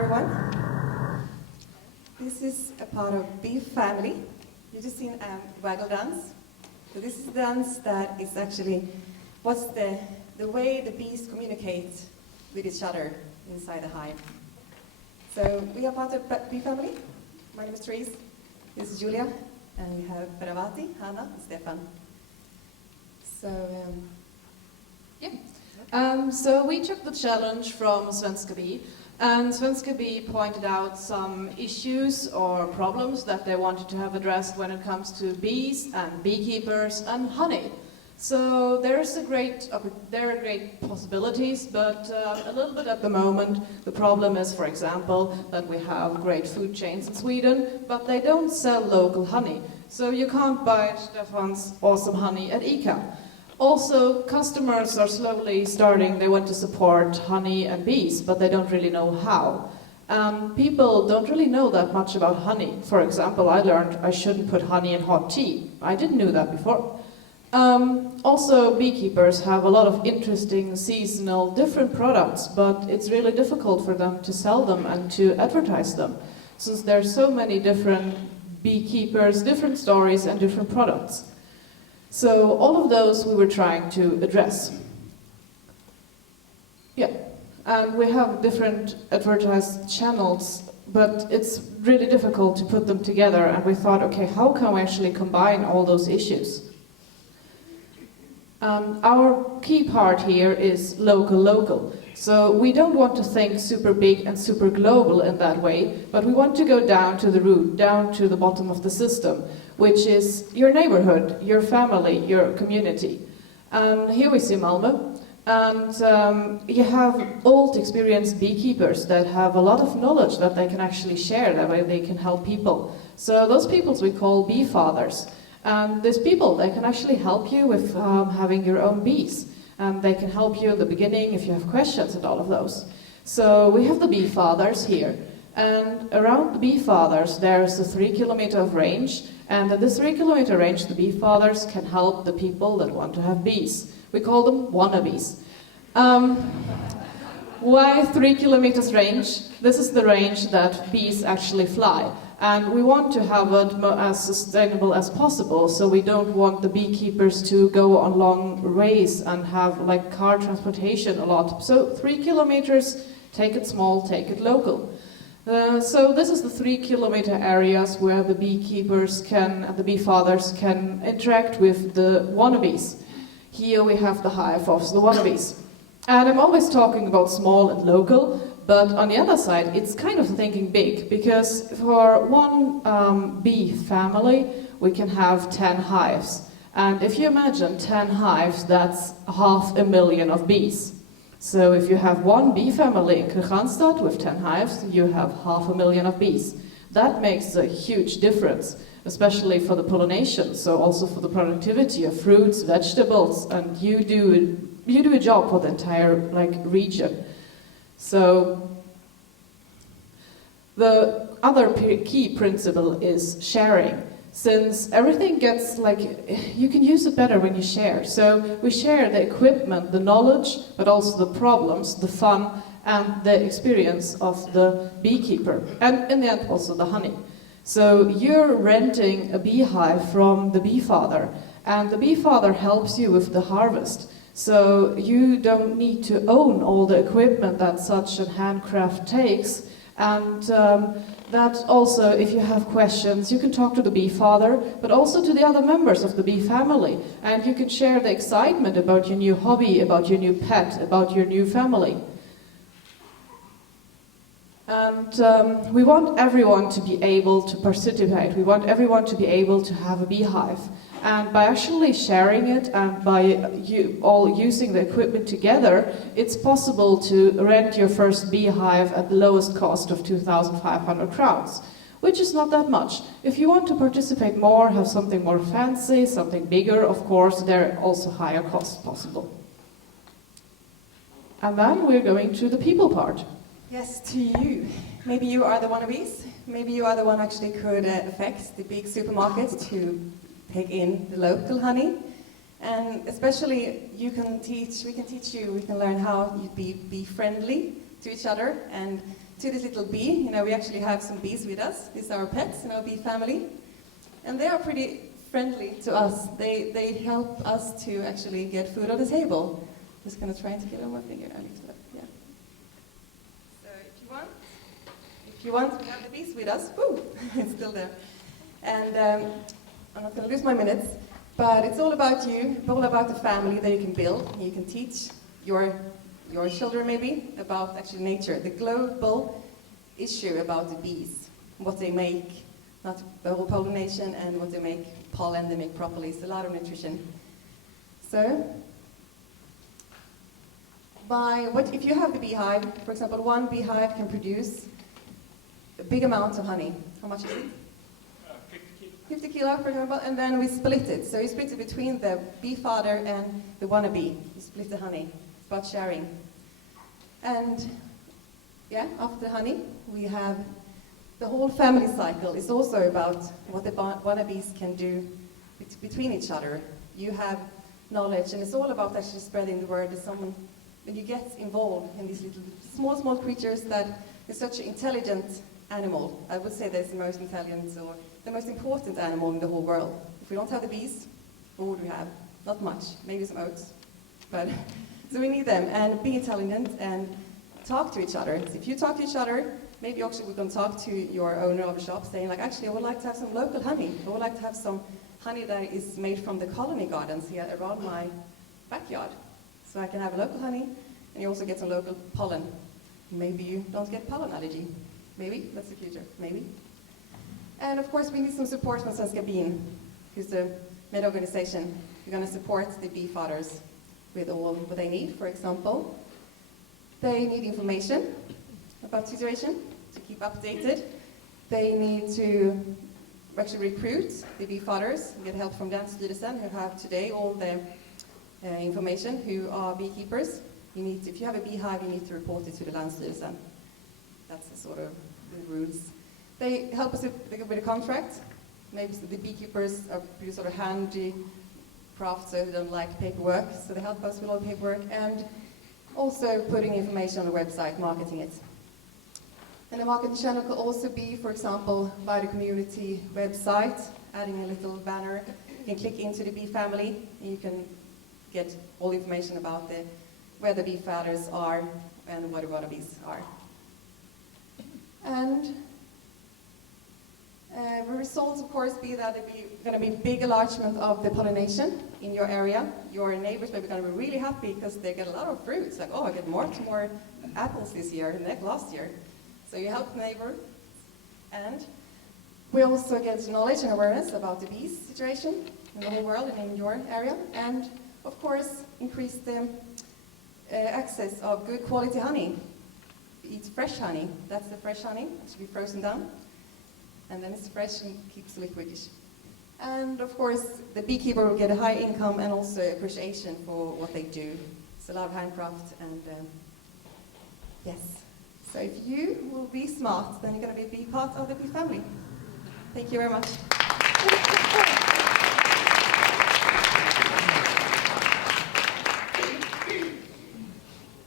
everyone. This is a part of bee family. You just seen waggle dance. So this is the dance that is actually what's the way the bees communicate with each other inside the hive. So we are part of bee family. My name is Therese. This is Julia, and we have Paravati, Hanna, and Stefan. So So we took the challenge from Svenska Bee, and Svenska Bee pointed out some issues or problems that they wanted to have addressed when it comes to bees and beekeepers and honey. So there are great possibilities, but a little bit at the moment, the problem is, for example, that we have great food chains in Sweden, but they don't sell local honey. So you can't buy Stefan's awesome honey at ICA. Also, customers are slowly starting, they want to support honey and bees, but they don't really know how. People don't really know that much about honey. For example, I learned I shouldn't put honey in hot tea. I didn't know that before. Also, beekeepers have a lot of interesting seasonal different products, but it's really difficult for them to sell them and to advertise them, since there are so many different beekeepers, different stories and different products. So all of those we were trying to address. Yeah, and we have different advertised channels, but it's really difficult to put them together, and we thought, okay, how can we actually combine all those issues? Our key part here is local. So we don't want to think super big and super global in that way, but we want to go down to the root, down to the bottom of the system, which is your neighborhood, your family, your community. Here we see Malmö, and you have old experienced beekeepers that have a lot of knowledge that they can actually share, that way they can help people. So those people we call bee fathers. And these people, they can actually help you with having your own bees. And they can help you in the beginning if you have questions and all of those. So we have the bee fathers here. And around the bee fathers, there's a 3 kilometer of range. And in this 3 kilometer range, the bee fathers can help the people that want to have bees. We call them wannabes. Why 3 kilometers range? This is the range that bees actually fly. And we want to have it as sustainable as possible, so we don't want the beekeepers to go on long ways and have like car transportation a lot. So 3 kilometers, take it small, take it local. So this is the 3 kilometer areas where the beekeepers and the bee fathers can interact with the wannabes. Here we have the hive of the wannabes. And I'm always talking about small and local, but on the other side, it's kind of thinking big, because for one bee family, we can have 10 hives. And if you imagine 10 hives, that's 500,000 of bees. So if you have one bee family in Kristianstad with 10 hives, you have 500,000 of bees. That makes a huge difference, especially for the pollination, so also for the productivity of fruits, vegetables, and you do a job for the entire region. So the other key principle is sharing. Since everything gets you can use it better when you share. So we share the equipment, the knowledge, but also the problems, the fun, and the experience of the beekeeper. And in the end, also the honey. So you're renting a beehive from the bee father, and the bee father helps you with the harvest. So you don't need to own all the equipment that such a handcraft takes. And that also, if you have questions, you can talk to the bee father, but also to the other members of the bee family. And you can share the excitement about your new hobby, about your new pet, about your new family. And we want everyone to be able to participate. We want everyone to be able to have a beehive. And by actually sharing it and by all using the equipment together, it's possible to rent your first beehive at the lowest cost of 2,500 crowns, which is not that much. If you want to participate more, have something more fancy, something bigger, of course, there are also higher costs possible. And then we're going to the people part. yes, to you. Maybe you are the wannabes. Maybe you are the one actually could affect the big supermarkets to take in the local honey, and especially we can teach you, we can learn how you be friendly to each other and to this little bee. You know, we actually have some bees with us. These are our pets in our bee family. And they are pretty friendly to us. They help us to actually get food on the table. Just going to try to get on my finger. I need to, yeah. So if you want, we have the bees with us. Woo! It's still there. And I'm not going to lose my minutes, but it's all about you. It's all about the family that you can build. You can teach your children maybe about actually nature, the global issue about the bees, what they make, not the whole pollination, and what they make, pollen they make properly. It's a lot of nutrition. So, if you have the beehive, for example, one beehive can produce a big amount of honey. How much is it? 50 kilo, for example, and then we split it. So you split it between the bee father and the wannabe. You split the honey. It's about sharing. And yeah, after the honey, we have the whole family cycle. It's also about what the wannabes can do between each other. You have knowledge, and it's all about actually spreading the word. When you get involved in these little small creatures that is such an intelligent animal. I would say that's the most intelligent or the most important animal in the whole world. If we don't have the bees, what would we have? Not much, maybe some oats. But so we need them, and be intelligent and talk to each other. If you talk to each other, maybe actually we can talk to your owner of a shop saying like, actually I would like to have some local honey. I would like to have some honey that is made from the colony gardens here around my backyard. So I can have local honey, and you also get some local pollen. Maybe you don't get pollen allergy. Maybe, that's the future, maybe. And of course we need some support from Svenska Bin, who's the med organization. We're going to support the bee fathers with all what they need. For example, they need information about the situation to keep updated. They need to actually recruit the bee fathers and get help from Länsstyrelsen, who have today all the information, who are beekeepers. If you have a beehive, you need to report it to the Länsstyrelsen. That's the sort of the rules. They help us with a contract. Maybe the beekeepers are pretty sort of handy craft, so they don't like paperwork. So they help us with all the paperwork, and also putting information on the website, marketing it. And the marketing channel could also be, for example, by the community website, adding a little banner. You can click into the bee family, and you can get all the information about where the bee fathers are and what the wannabes are. And the results, of course, be that there's going to be big enlargement of the pollination in your area. Your neighbors may be going to be really happy because they get a lot of fruits. Like, oh, I get more apples this year than last year. So you help the neighbor. And we also get knowledge and awareness about the bees situation in the whole world and in your area. And, of course, increase the access of good quality honey. Eat fresh honey. That's the fresh honey. It should be frozen down. And then it's fresh and keeps liquidish. And of course, the beekeeper will get a high income and also appreciation for what they do. It's a lot of handcraft, and yes. So if you will be smart, then you're going to be part of the bee family. Thank you very much.